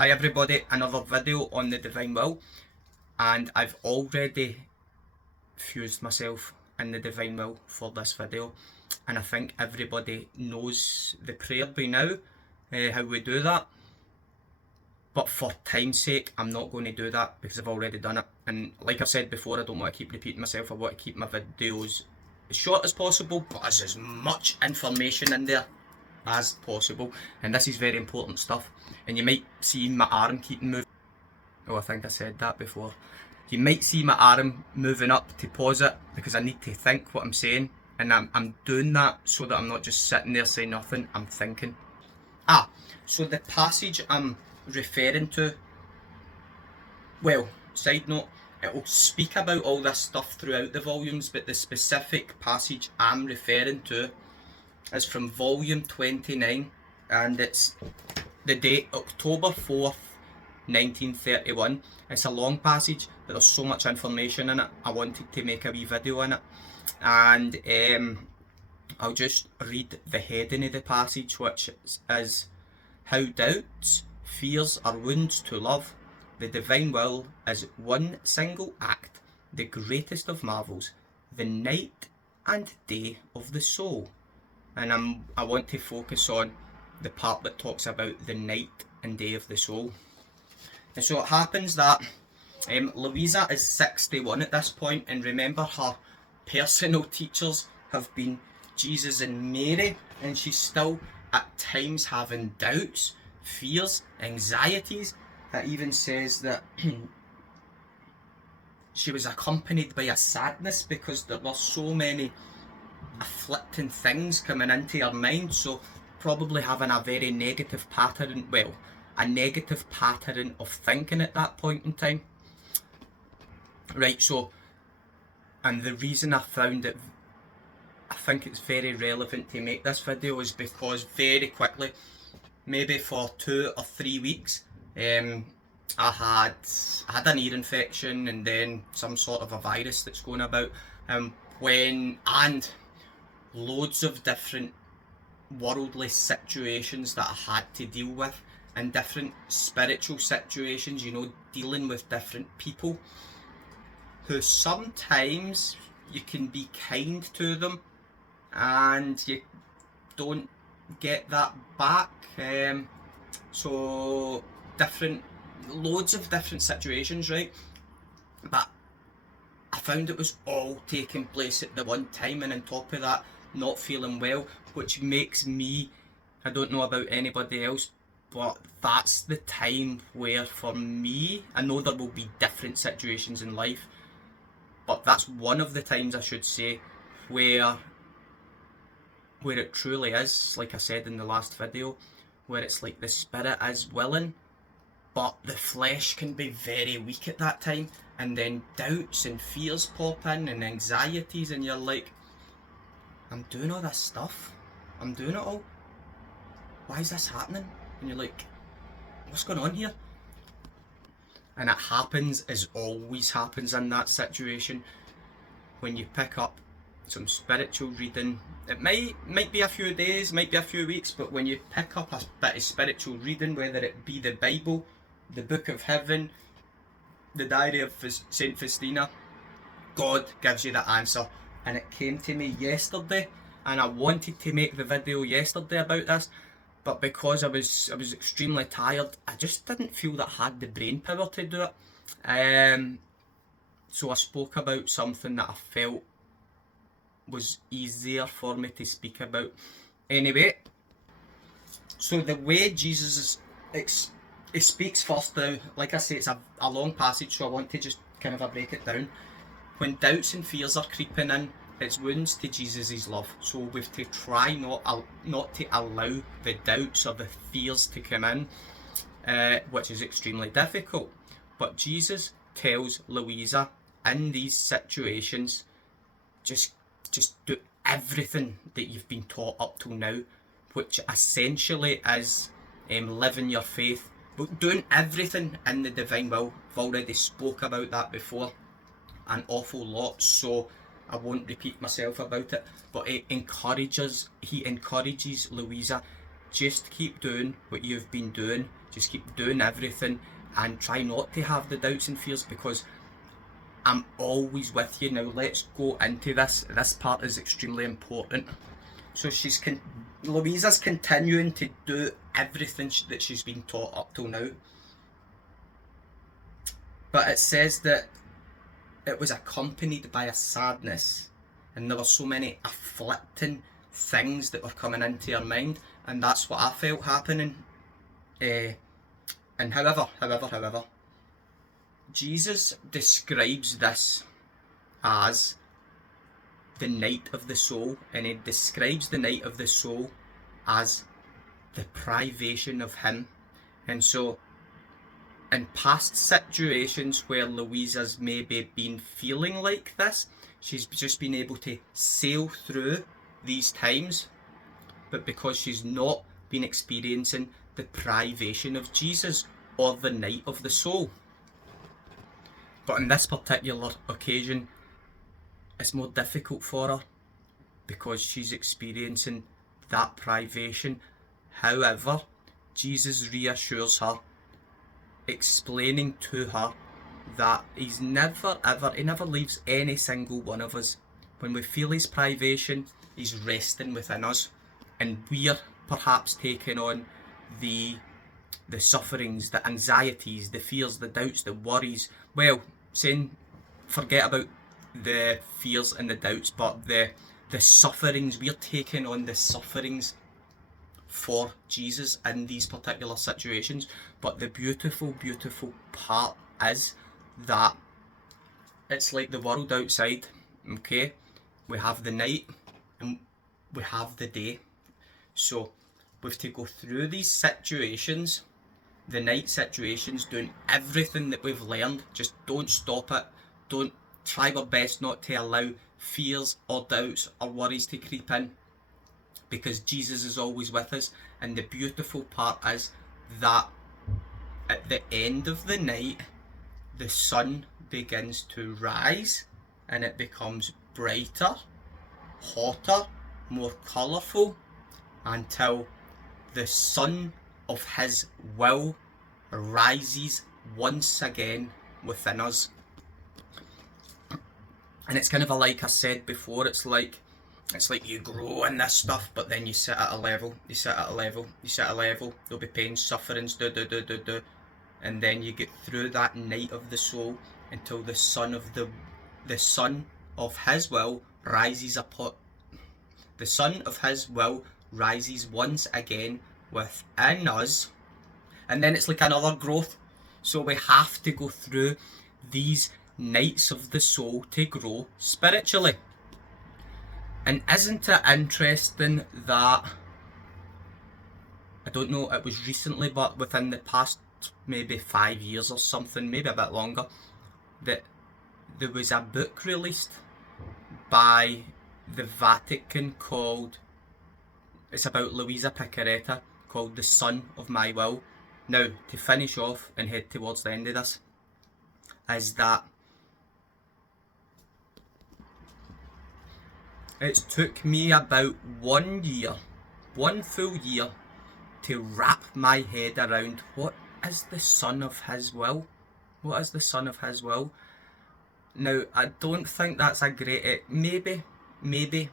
Hi everybody, another video on the divine will, and I've already fused myself in the divine will for this video, and I think everybody knows the prayer by now, how we do that. But for time's sake, I'm not going to do that because I've already done it. And like I've said before, I don't want to keep repeating myself. I want to keep my videos as short as possible, but as much information in there as possible. And this is very important stuff. And you might see my arm keep moving. Oh, I think I said that before. You might see my arm moving up to pause it because I need to think what I'm saying. And I'm doing that so that I'm not just sitting there saying nothing, I'm thinking. So the passage I'm referring to, well, side note, it will speak about all this stuff throughout the volumes, but the specific passage I'm referring to is from volume 29, and it's the date October 4th, 1931. It's a long passage, but there's so much information in it, I wanted to make a wee video in it. And I'll just read the heading of the passage, which is how doubts, fears or wounds to love, the divine will is one single act, the greatest of marvels, the night and day of the soul. And I want to focus on the part that talks about the night and day of the soul. And so it happens that Louisa is 61 at this point, and remember, her personal teachers have been Jesus and Mary, and she's still at times having doubts, fears, anxieties. It even says that she was accompanied by a sadness because there were so many afflicting things coming into her mind, so probably having a very negative pattern, well, a negative pattern of thinking at that point in time. Right, so, and the reason I found it, I think it's very relevant to make this video is because very quickly, maybe for 2 or 3 weeks, I had an ear infection and then some sort of a virus that's going about, and loads of different worldly situations that I had to deal with, and different spiritual situations, you know, dealing with different people who sometimes you can be kind to them and you don't get that back. So loads of different situations, right? But I found it was all taking place at the one time, and on top of that, not feeling well, which makes me, I don't know about anybody else, but that's the time where for me, I know there will be different situations in life, but that's one of the times, I should say, where it truly is, like I said in the last video, where it's like the spirit is willing, but the flesh can be very weak at that time, and then doubts and fears pop in and anxieties, and you're like, I'm doing all this stuff, I'm doing it all, why is this happening? And you're like, what's going on here? And it happens, as always happens in that situation, when you pick up some spiritual reading. It might be a few days, might be a few weeks, but when you pick up a bit of spiritual reading, whether it be the Bible, the Book of Heaven, the Diary of Saint Faustina, God gives you the answer. And it came to me yesterday, and I wanted to make the video yesterday about this, but because I was extremely tired, I just didn't feel that I had the brain power to do it. So I spoke about something that I felt was easier for me to speak about. Anyway, so the way Jesus he speaks first now, like I say, it's a long passage, so I want to just kind of break it down. When doubts and fears are creeping in, it's wounds to Jesus' love. So we've to try not to allow the doubts or the fears to come in, which is extremely difficult. But Jesus tells Louisa in these situations, just do everything that you've been taught up till now, which essentially is living your faith, but doing everything in the divine will. I've already spoke about that before an awful lot, so I won't repeat myself about it, but he encourages Louisa, just keep doing what you've been doing, Just keep doing everything and try not to have the doubts and fears, because I'm always with you. Now let's go into this. This part is extremely important. So Louisa's continuing to do everything that she's been taught up till now. But it says that it was accompanied by a sadness, and there were so many afflicting things that were coming into her mind, and that's what I felt happening. And however, Jesus describes this as the night of the soul, and he describes the night of the soul as the privation of him. And so in past situations where Louisa's maybe been feeling like this, she's just been able to sail through these times, but because she's not been experiencing the privation of Jesus or the night of the soul. But on this particular occasion, it's more difficult for her because she's experiencing that privation. However, Jesus reassures her, explaining to her that he never leaves any single one of us. When we feel his privation, he's resting within us, and we're perhaps taking on the sufferings, the anxieties, the fears, the doubts, the worries. Well, forget about the fears and the doubts, but the sufferings, we're taking on the sufferings for Jesus in these particular situations. But the beautiful part is that it's like the world outside, okay? We have the night and we have the day. So we have to go through these situations, the night situations, doing everything that we've learned. Just don't stop it. Don't try our best not to allow fears or doubts or worries to creep in, because Jesus is always with us. And the beautiful part is that at the end of the night, the sun begins to rise and it becomes brighter, hotter, more colourful, until the sun of his will rises once again within us. And it's kind of like I said before, it's like you grow in this stuff, but then you sit at a level, there'll be pain, sufferings, and then you get through that night of the soul until the sun of his will rises upon the sun of his will rises once again within us, and then it's like another growth. So we have to go through these nights of the soul to grow spiritually. And isn't it interesting that, I don't know, it was recently, but within the past maybe 5 years or something, maybe a bit longer, that there was a book released by the Vatican it's about Luisa Piccarreta, called The Sun of My Will. Now, to finish off and head towards the end of this, is that it took me about 1 year, 1 full year, to wrap my head around what is the Son of His will? What is the Son of His will? Now, I don't think that's a great... Maybe,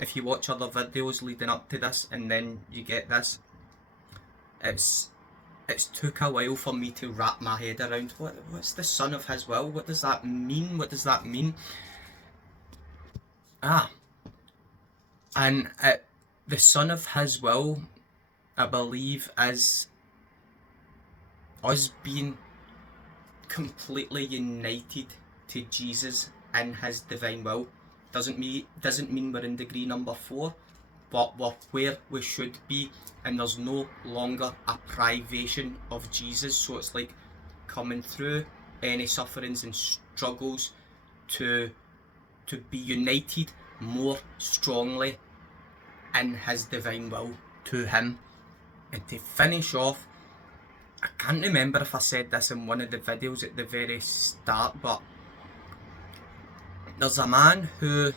if you watch other videos leading up to this and then you get this, it's took a while for me to wrap my head around what's the Son of His will? What does that mean? What does that mean? And the Son of His will, I believe, is us being completely united to Jesus in His divine will. Doesn't mean we're in degree number 4, but we're where we should be, and there's no longer a privation of Jesus. So it's like coming through any sufferings and struggles to be united more strongly in His divine will to Him. And to finish off, I can't remember if I said this in one of the videos at the very start, but there's a man who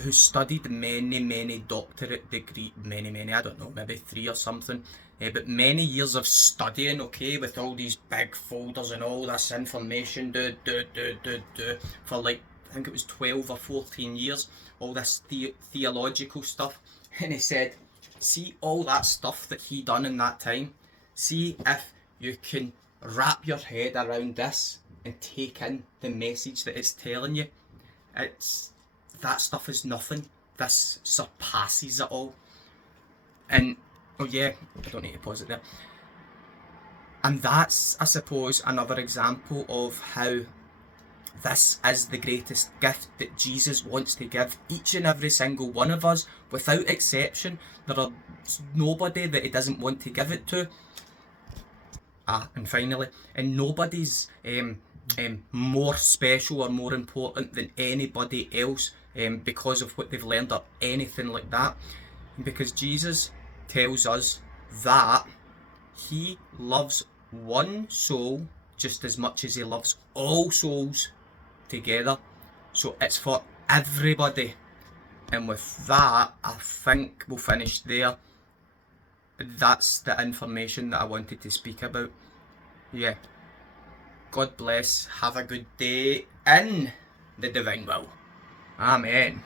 who studied many doctorate degree, many, I don't know, maybe 3 or something, but many years of studying, okay, with all these big folders and all this information, for like, I think it was 12 or 14 years, all this theological stuff. And he said, see all that stuff that he done in that time, see if you can wrap your head around this and take in the message that it's telling you. That stuff is nothing. This surpasses it all. And oh yeah, I don't need to pause it there. And that's, I suppose, another example of how this is the greatest gift that Jesus wants to give each and every single one of us, without exception. There are nobody that he doesn't want to give it to. And finally, and nobody's more special or more important than anybody else because of what they've learned or anything like that. Because Jesus tells us that he loves one soul just as much as he loves all souls together. So it's for everybody. And with that, I think we'll finish there. That's the information that I wanted to speak about. Yeah. God bless. Have a good day in the divine will. Amen.